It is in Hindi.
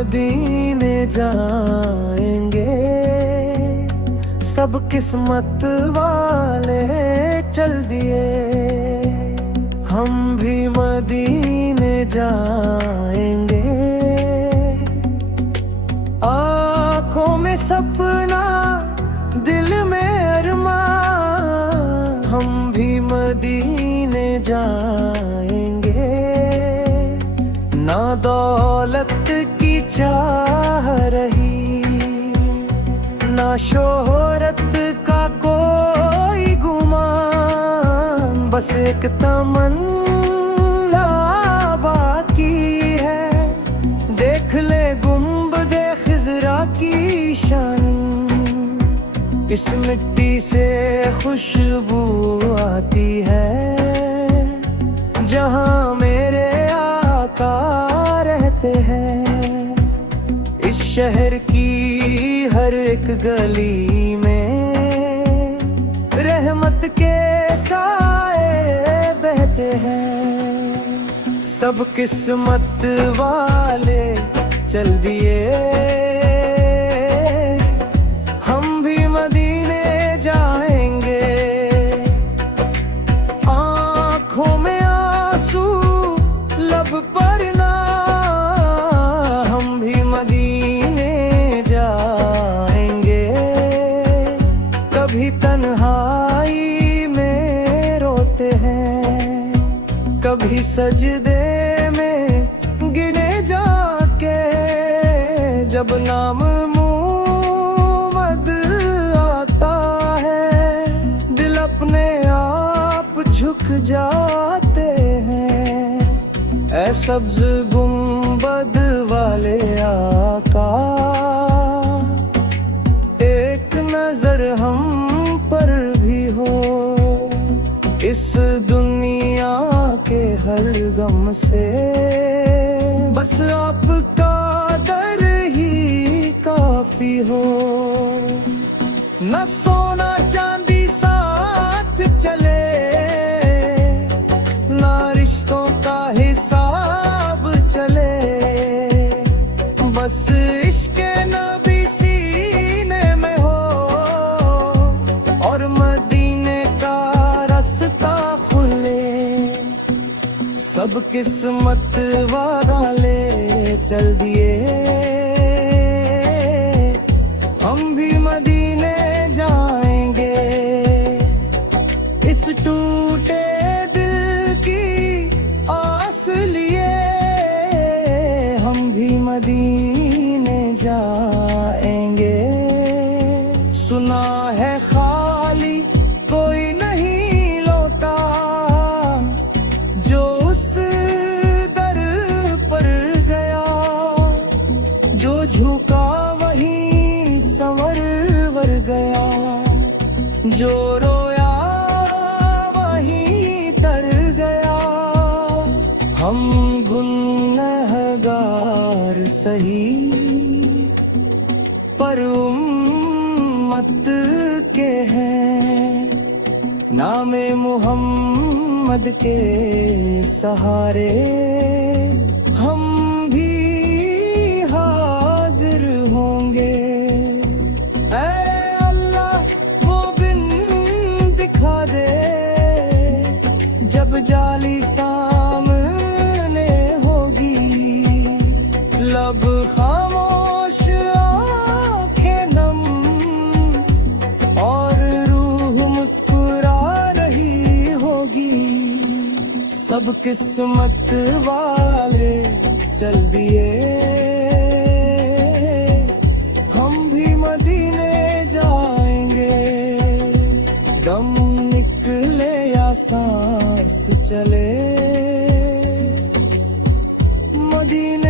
मदीने जाएंगे। सब किस्मत वाले चल दिए, हम भी मदीने जाएंगे। आँखों में सपना, दिल में अरमान, हम भी मदीने जाएंगे। ना दौलत की चाह रही, ना शोहरत का कोई गुमान, बस एक तमन्ना बाकी है, देख ले गुंबदे खिज़रा की शान। इस मिट्टी से खुशबू आती है, जहाँ मेरे आका रहते हैं। इस शहर की हर एक गली में रहमत के साए बहते हैं। सब किस्मत वाले चल दिए, हम भी मदीने जाएंगे। आँखों में आंसू, लब पर ना, हम भी मदीने जाएंगे। कभी तन्हाई में रोते हैं, कभी सजदे में गिने जाके। जब नाम मुहम्मद आता है, दिल अपने आप झुक जाते हैं। ऐ सब्ज गुंबद वाले आका, एक नजर हम पर भी हो। इस दुनिया के हर गम से बस आपका दर ही काफी हो। न सोना चांदी साथ चले, ना रिश्तों का हिसाब चले, बस इश्क़ नबी सीने में हो और मदीने का रास्ता खुले। सब किस्मत वाले चल दिए, हम भी मदीने जाएंगे। इस टूटे दिल की आस लिए, हम भी मदीने जाएंगे। सुना है खाली कोई नहीं लौटा, जो उस दर पर गया। जो झुका वही संवर गया, जो रोया वही तर गया। हम गुनहगार सही, पर उम्मत के हैं। नामे मुहम्मद के सहारे हम भी हाजिर होंगे। ऐ अल्लाह वो बिन दिखा दे, जब जाली सामने होगी। लब खामोश, आंखें नम, और रूह मुस्कुरा रही होगी। सब किस्मत वाले चल दिए, हम भी मदीने जाएंगे। दम निकले या सांस चले, मदीने